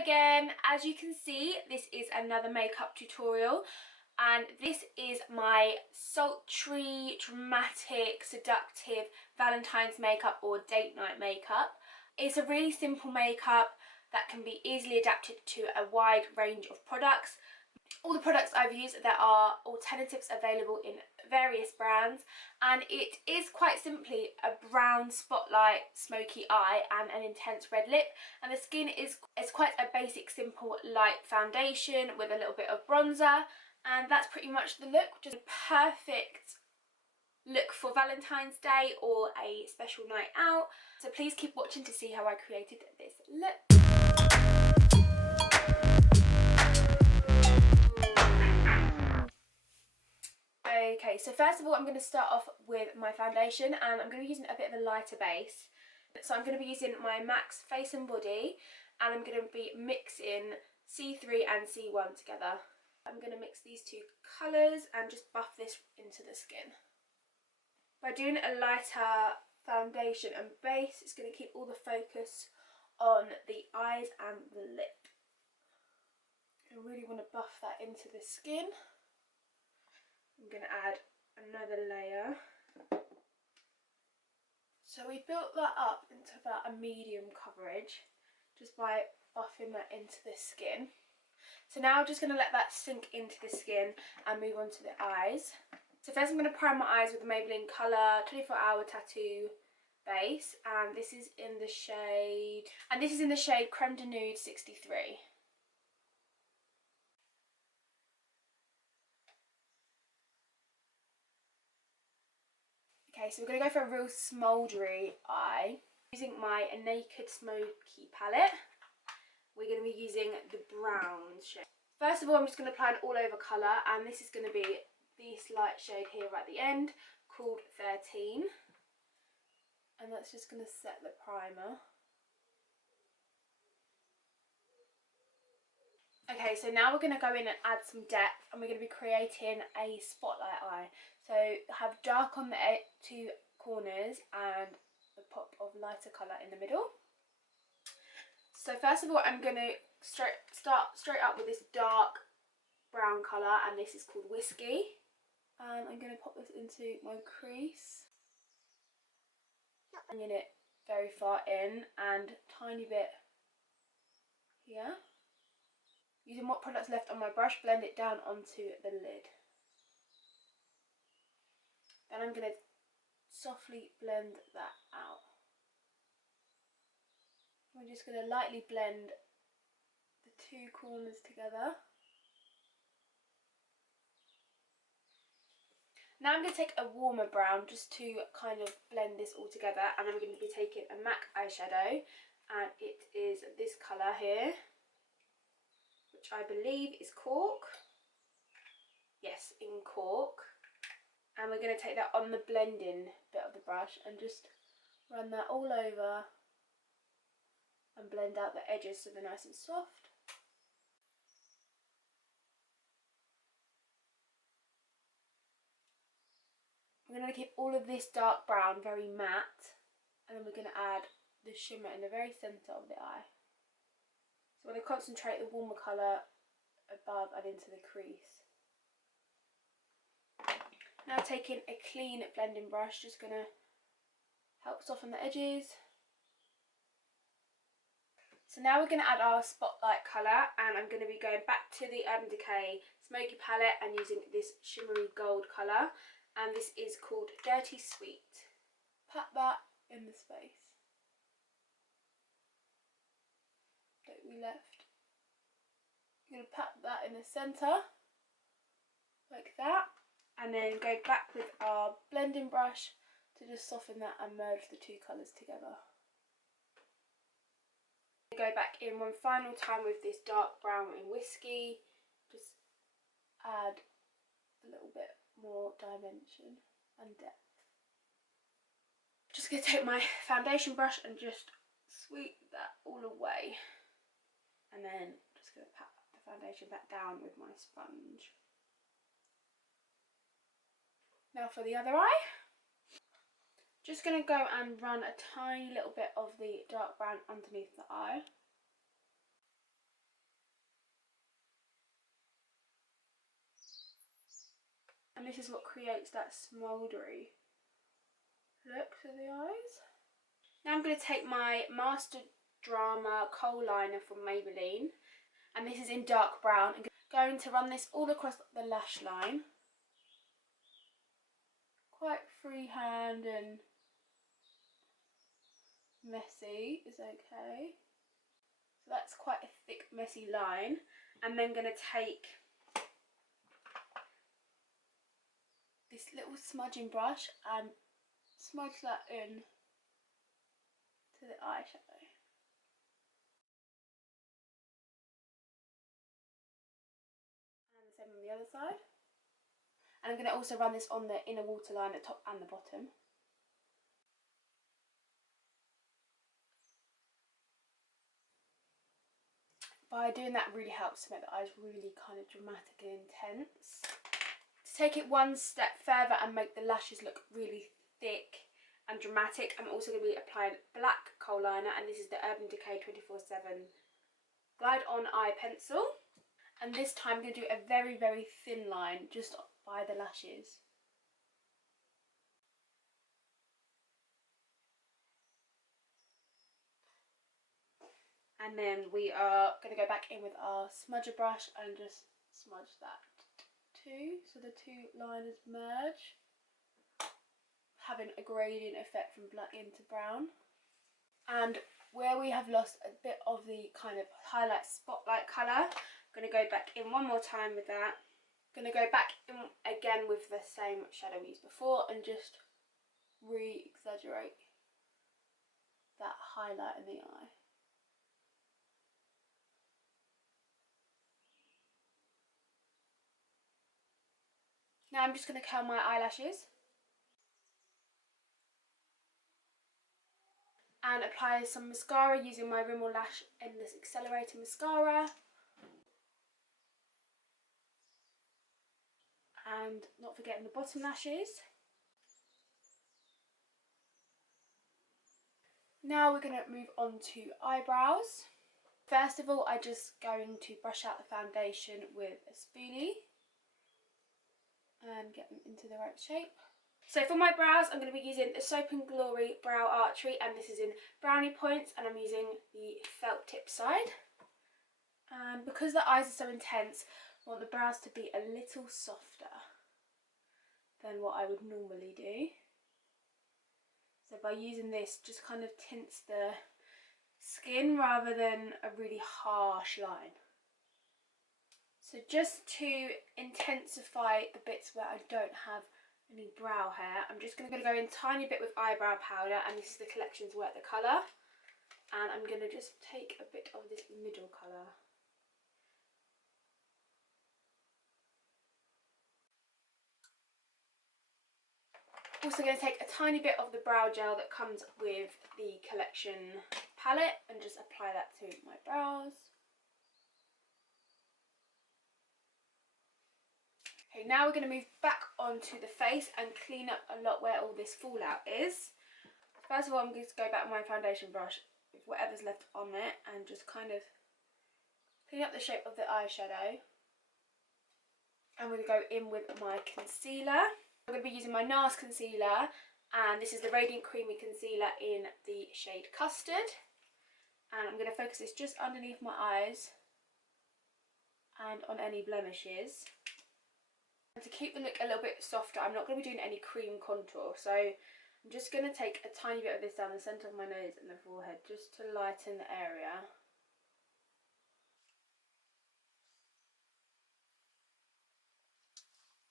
again. As you can see, this is another makeup tutorial, and this is my sultry, dramatic, seductive Valentine's makeup or date night makeup. It's a really simple makeup that can be easily adapted to a wide range of products. All the products I've used, there are alternatives available in various brands, and it is quite simply a brown spotlight smoky eye and an intense red lip, and the skin is quite a basic simple light foundation with a little bit of bronzer, and that's pretty much the look, which is a perfect look for Valentine's Day or a special night out. So please keep watching to see how I created this look. Okay, so first of all I'm going to start off with my foundation, and I'm going to be using a bit of a lighter base. So I'm going to be using my MAC's Face and Body, and I'm going to be mixing C3 and C1 together. I'm going to mix these two colours and just buff this into the skin. By doing a lighter foundation and base, it's going to keep all the focus on the eyes and the lip. I really want to buff that into the skin. I'm going to add another layer. So we built that up into about a medium coverage just by buffing that into the skin. So now I'm just going to let that sink into the skin and move on to the eyes. So first I'm going to prime my eyes with the Maybelline Colour 24-Hour Tattoo base, and this is in the shade Creme de Nude 63. Okay, so we're going to go for a real smouldery eye. Using my Naked Smoky palette, we're going to be using the brown shade. First of all, I'm just going to apply an all-over colour, and this is going to be this light shade here at the end, called 13. And that's just going to set the primer. Okay, so now we're going to go in and add some depth, and we're going to be creating a spotlight eye. So have dark on the two corners and a pop of lighter colour in the middle. So first of all, I'm going to start straight up with this dark brown colour, and this is called Whiskey. And I'm going to pop this into my crease. Bringing it very far in and tiny bit here. Using what product's left on my brush, blend it down onto the lid. Then I'm going to softly blend that out. We're just going to lightly blend the two corners together. Now I'm going to take a warmer brown just to kind of blend this all together, and I'm going to be taking a MAC eyeshadow, and it is this colour here, which I believe is Cork. Yes, in Cork. And we're going to take that on the blending bit of the brush and just run that all over and blend out the edges so they're nice and soft. We're going to keep all of this dark brown very matte, and then we're going to add the shimmer in the very centre of the eye. So I'm going to concentrate the warmer colour above and into the crease. Now taking a clean blending brush, just going to help soften the edges. So now we're going to add our spotlight colour, and I'm going to be going back to the Urban Decay Smoky palette and using this shimmery gold colour, and this is called Dirty Sweet. Pat that in the space that we left. I'm going to pat that in the centre, like that, and then go back with our blending brush to just soften that and merge the two colours together. Go back in one final time with this dark brown in Whiskey, just add a little bit more dimension and depth. Just going to take my foundation brush and just sweep that all away, and then just going to pat the foundation back down with my sponge. Now for the other eye, just going to go and run a tiny little bit of the dark brown underneath the eye. and this is what creates that smouldery look to the eyes. Now I'm going to take my Master Drama Kohl Liner from Maybelline, and this is in dark brown. I'm going to run this all across the lash line. Quite freehand and messy is okay. So that's quite a thick, messy line. I'm then going to take this little smudging brush and smudge that in to the eyeshadow. And the same on the other side. And I'm going to also run this on the inner waterline, the top and the bottom. By doing that really helps to make the eyes really kind of dramatic and intense. To take it one step further and make the lashes look really thick and dramatic, I'm also going to be applying black kohl liner, and this is the Urban Decay 24/7 Glide On Eye Pencil. And this time I'm going to do a very, very thin line just by the lashes. And then we are going to go back in with our smudger brush and just smudge that too, so the two liners merge, having a gradient effect from black into brown. And where we have lost a bit of the kind of highlight spotlight colour, I'm going to go back in one more time with that. I'm going to go back in again with the same shadow we used before and just re-exaggerate that highlight in the eye. Now I'm just going to curl my eyelashes and apply some mascara using my Rimmel Lash Endless Accelerator Mascara. And not forgetting the bottom lashes. Now we're going to move on to eyebrows. First of all, I'm just going to brush out the foundation with a spoolie and get them into the right shape. So for my brows, I'm going to be using the Soap & Glory Brow Archery, and this is in brownie points, and I'm using the felt tip side. And because the eyes are so intense, I want the brows to be a little softer than what I would normally do. So by using this, just kind of tints the skin rather than a really harsh line. So just to intensify the bits where I don't have any brow hair, I'm just going to go in a tiny bit with eyebrow powder, and this is the Collections Work the Colour. And I'm going to just take a bit of this middle colour. Also going to take a tiny bit of the brow gel that comes with the Collection palette and just apply that to my brows. Okay, now we're going to move back onto the face and clean up a lot where all this fallout is. First of all, I'm going to go back with my foundation brush with whatever's left on it and just kind of clean up the shape of the eyeshadow. I'm going to go in with my concealer. I'm going to be using my NARS concealer, and this is the Radiant Creamy Concealer in the shade Custard. And I'm going to focus this just underneath my eyes and on any blemishes. And to keep the look a little bit softer, I'm not going to be doing any cream contour, so I'm just going to take a tiny bit of this down the centre of my nose and the forehead just to lighten the area.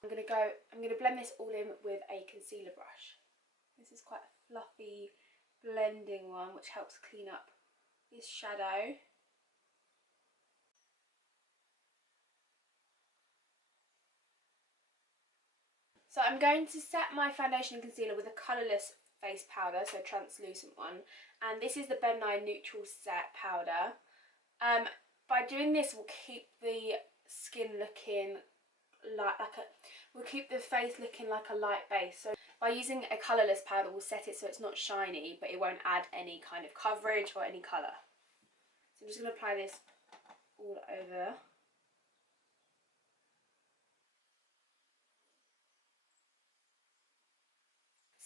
I'm going to blend this all in with a concealer brush. This is quite a fluffy blending one which helps clean up this shadow. So I'm going to set my foundation and concealer with a colourless face powder, so a translucent one, and this is the Ben Nye Neutral Set powder. By doing this, we'll keep the skin looking we'll keep the face looking like a light base. So by using a colourless powder, we'll set it so it's not shiny, but it won't add any kind of coverage or any colour. So I'm just going to apply this all over.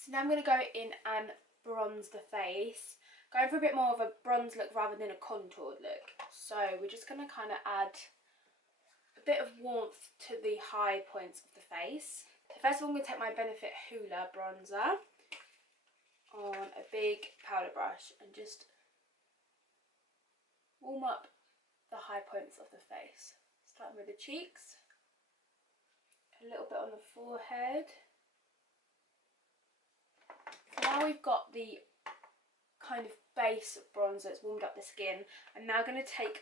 So now I'm going to go in and bronze the face. Going for a bit more of a bronze look rather than a contoured look. So we're just going to kind of add a bit of warmth to the high points of the face. So first of all, I'm going to take my Benefit Hoola bronzer on a big powder brush and just warm up the high points of the face. Starting with the cheeks, a little bit on the forehead. So now we've got the kind of base bronzer, it's warmed up the skin. I'm now going to take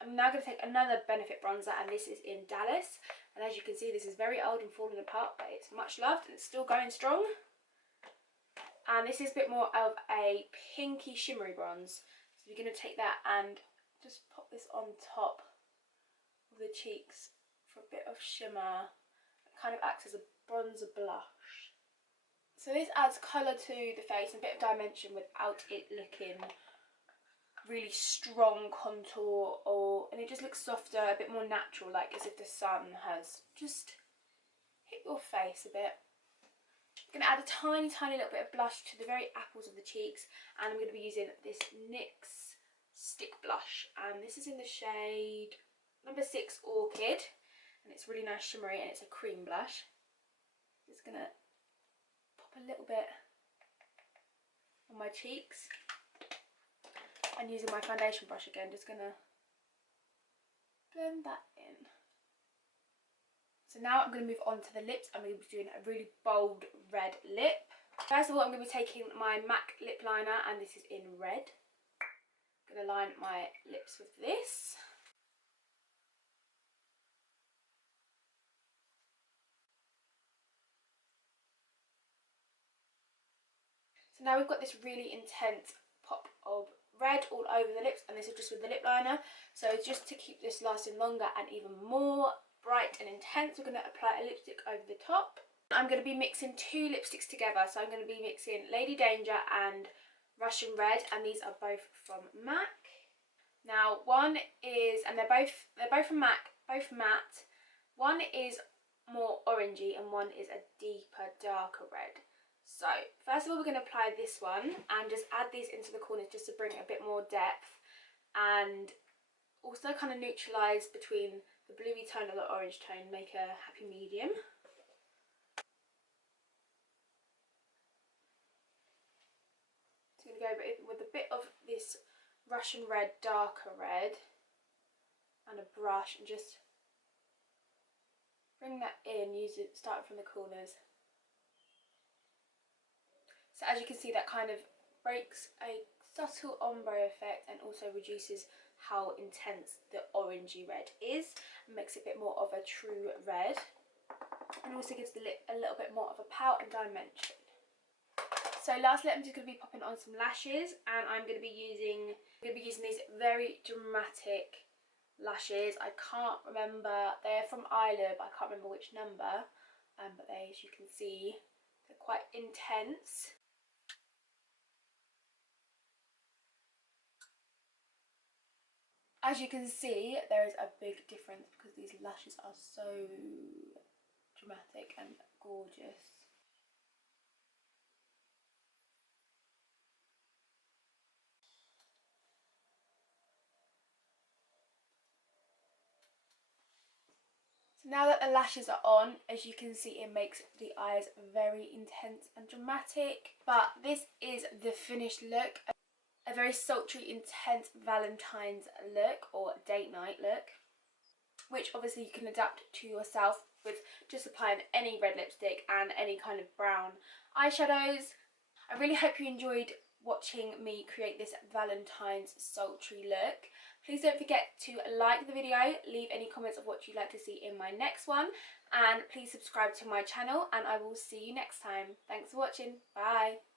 another Benefit bronzer, and this is in Dallas. And as you can see, this is very old and falling apart, but it's much loved and it's still going strong. And this is a bit more of a pinky shimmery bronze. So we're going to take that and just pop this on top of the cheeks for a bit of shimmer. It kind of acts as a bronzer blush. So this adds colour to the face and a bit of dimension without it looking really strong contour, and it just looks softer, a bit more natural, like as if the sun has just hit your face a bit. I'm going to add a tiny little bit of blush to the very apples of the cheeks, and I'm going to be using this NYX stick blush, and this is in the shade number 6 Orchid, and it's really nice shimmery, and it's a cream blush. Just going to pop a little bit on my cheeks, and using my foundation brush again, just going to blend that in. So now I'm going to move on to the lips. I'm going to be doing a really bold red lip. First of all, I'm going to be taking my MAC lip liner, and this is in red. I'm going to line my lips with this. So now we've got this really intense pop of red all over the lips, and this is just with the lip liner. So just to keep this lasting longer and even more bright and intense, we're going to apply a lipstick over the top. I'm going to be mixing 2 lipsticks together. So I'm going to be mixing Lady Danger and Russian Red, and these are both from MAC. Now one is, and they're both from MAC, both matte. One is more orangey and one is a deeper, darker red. So first of all, we're going to apply this one and just add these into the corners just to bring a bit more depth, and also kind of neutralise between the bluey tone and the orange tone, make a happy medium. So I'm going to go with a bit of this Russian Red, darker red, and a brush, and just bring that in, starting from the corners. So as you can see, that kind of breaks a subtle ombre effect and also reduces how intense the orangey red is, and makes it a bit more of a true red, and also gives the lip a little bit more of a pout and dimension. So lastly, I'm just going to be popping on some lashes, and I'm going to be using these very dramatic lashes. I can't remember, they're from Eyelib, I can't remember which number, but they, as you can see, they're quite intense. As you can see, there is a big difference because these lashes are so dramatic and gorgeous. So now that the lashes are on, as you can see, it makes the eyes very intense and dramatic. But this is the finished look. A very sultry, intense Valentine's look, or date night look, which obviously you can adapt to yourself with just applying any red lipstick and any kind of brown eyeshadows. I really hope you enjoyed watching me create this Valentine's sultry look. Please don't forget to like the video, leave any comments of what you'd like to see in my next one, and please subscribe to my channel, and I will see you next time. Thanks for watching. Bye.